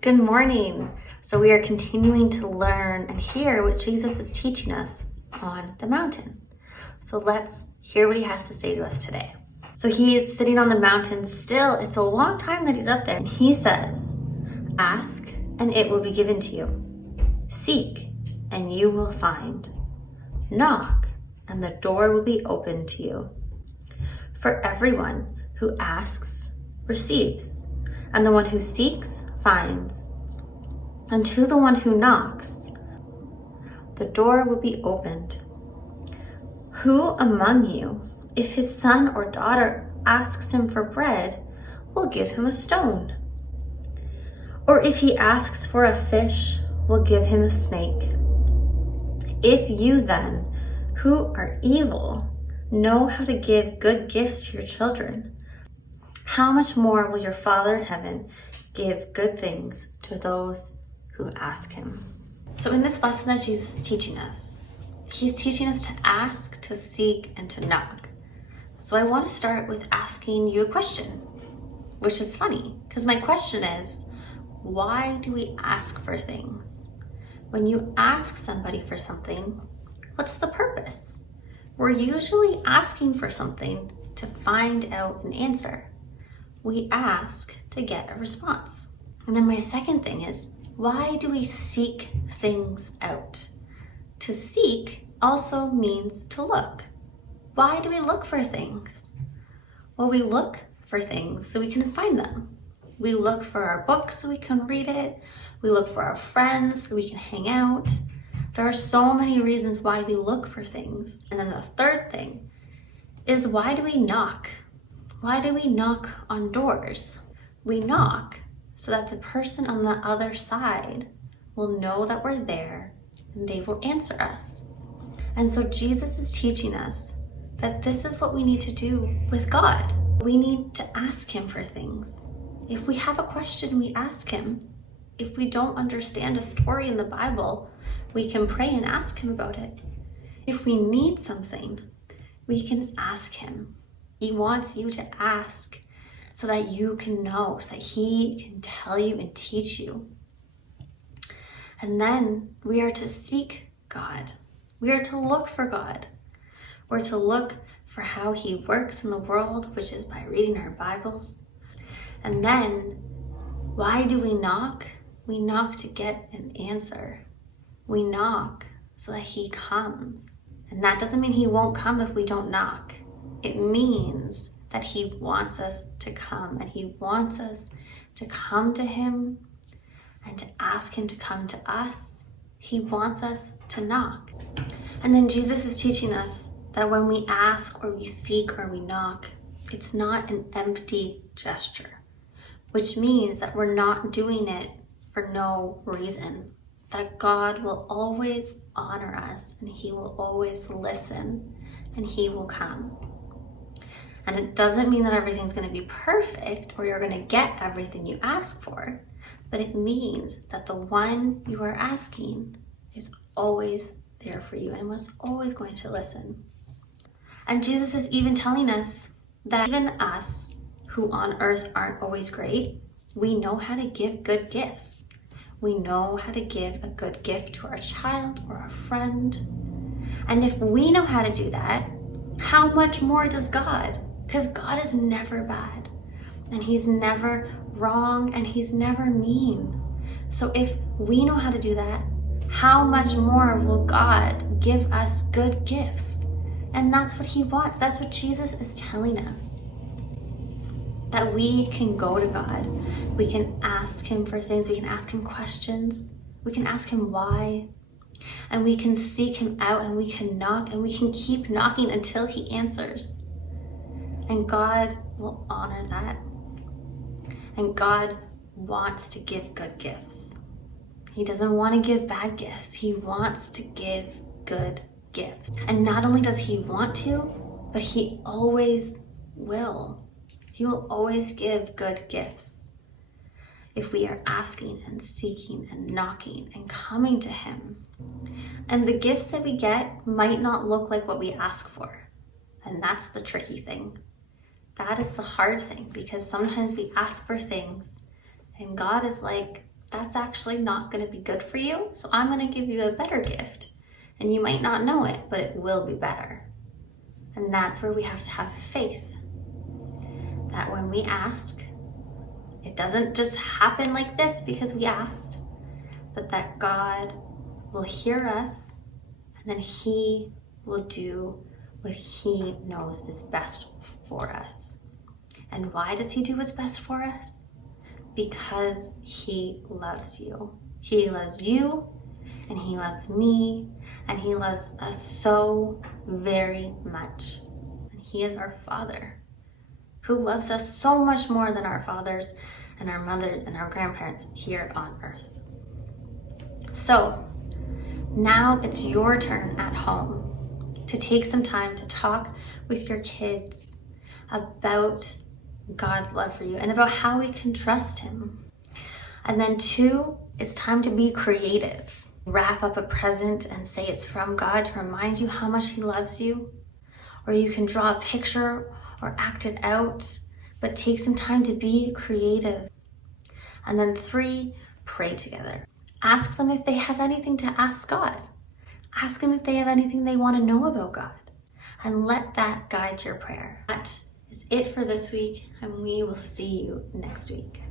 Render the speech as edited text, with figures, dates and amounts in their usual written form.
Good morning. So we are continuing to learn and hear what Jesus is teaching us on the mountain. So let's hear what he has to say to us today. So he is sitting on the mountain still. It's a long time that he's up there. And he says, ask and it will be given to you. Seek and you will find. Knock and the door will be opened to you. For everyone who asks receives, and the one who seeks finds, and to the one who knocks, the door will be opened. Who among you, if his son or daughter asks him for bread, will give him a stone? Or if he asks for a fish, will give him a snake? If you then, who are evil, know how to give good gifts to your children, how much more will your Father in heaven give good things to those who ask him? So in this lesson that Jesus is teaching us, he's teaching us to ask, to seek, and to knock. So I want to start with asking you a question, which is funny, because my question is, why do we ask for things? When you ask somebody for something, what's the purpose? We're usually asking for something to find out an answer. We ask to get a response. And then my second thing is, why do we seek things out? To seek also means to look. Why do we look for things? Well, we look for things so we can find them. We look for our books so we can read it. We look for our friends so we can hang out. There are so many reasons why we look for things. And then the third thing is, why do we knock? Why do we knock on doors? We knock so that the person on the other side will know that we're there and they will answer us. And so Jesus is teaching us that this is what we need to do with God. We need to ask him for things. If we have a question, we ask him. If we don't understand a story in the Bible, we can pray and ask him about it. If we need something, we can ask him. He wants you to ask so that you can know, so that he can tell you and teach you. And then we are to seek God. We are to look for God. We're to look for how he works in the world, which is by reading our Bibles. And then, why do we knock? We knock to get an answer. We knock so that he comes. And that doesn't mean he won't come if we don't knock. It means that he wants us to come, and he wants us to come to him and to ask him to come to us. He wants us to knock. And then Jesus is teaching us that when we ask or we seek or we knock, it's not an empty gesture, which means that we're not doing it for no reason, that God will always honor us and he will always listen and he will come. And it doesn't mean that everything's going to be perfect or you're going to get everything you ask for, but it means that the one you are asking is always there for you and was always going to listen. And Jesus is even telling us that even us who on earth aren't always great, we know how to give good gifts. We know how to give a good gift to our child or our friend. And if we know how to do that, how much more does God? Because God is never bad, and he's never wrong, and he's never mean. So if we know how to do that, how much more will God give us good gifts? And that's what he wants. That's what Jesus is telling us. That we can go to God. We can ask him for things. We can ask him questions. We can ask him why. And we can seek him out, and we can knock, and we can keep knocking until he answers. And God will honor that. And God wants to give good gifts. He doesn't want to give bad gifts. He wants to give good gifts. And not only does he want to, but he always will. He will always give good gifts if we are asking and seeking and knocking and coming to him. And the gifts that we get might not look like what we ask for. And that's the tricky thing. That is the hard thing, because sometimes we ask for things and God is like, that's actually not going to be good for you. So I'm going to give you a better gift. And you might not know it, but it will be better. And that's where we have to have faith. That when we ask, it doesn't just happen like this because we asked, but that God will hear us and then He will do what He knows is best for us. And why does He do what's best for us? Because He loves you. He loves you, and He loves me, and He loves us so very much. And He is our Father, who loves us so much more than our fathers and our mothers and our grandparents here on earth. So now it's your turn at home to take some time to talk with your kids about God's love for you and about how we can trust Him. And then 2, it's time to be creative. Wrap up a present and say it's from God to remind you how much He loves you. Or you can draw a picture or act it out, but take some time to be creative. And then 3, pray together. Ask them if they have anything to ask God. Ask them if they have anything they want to know about God. And let that guide your prayer. That is it for this week, and we will see you next week.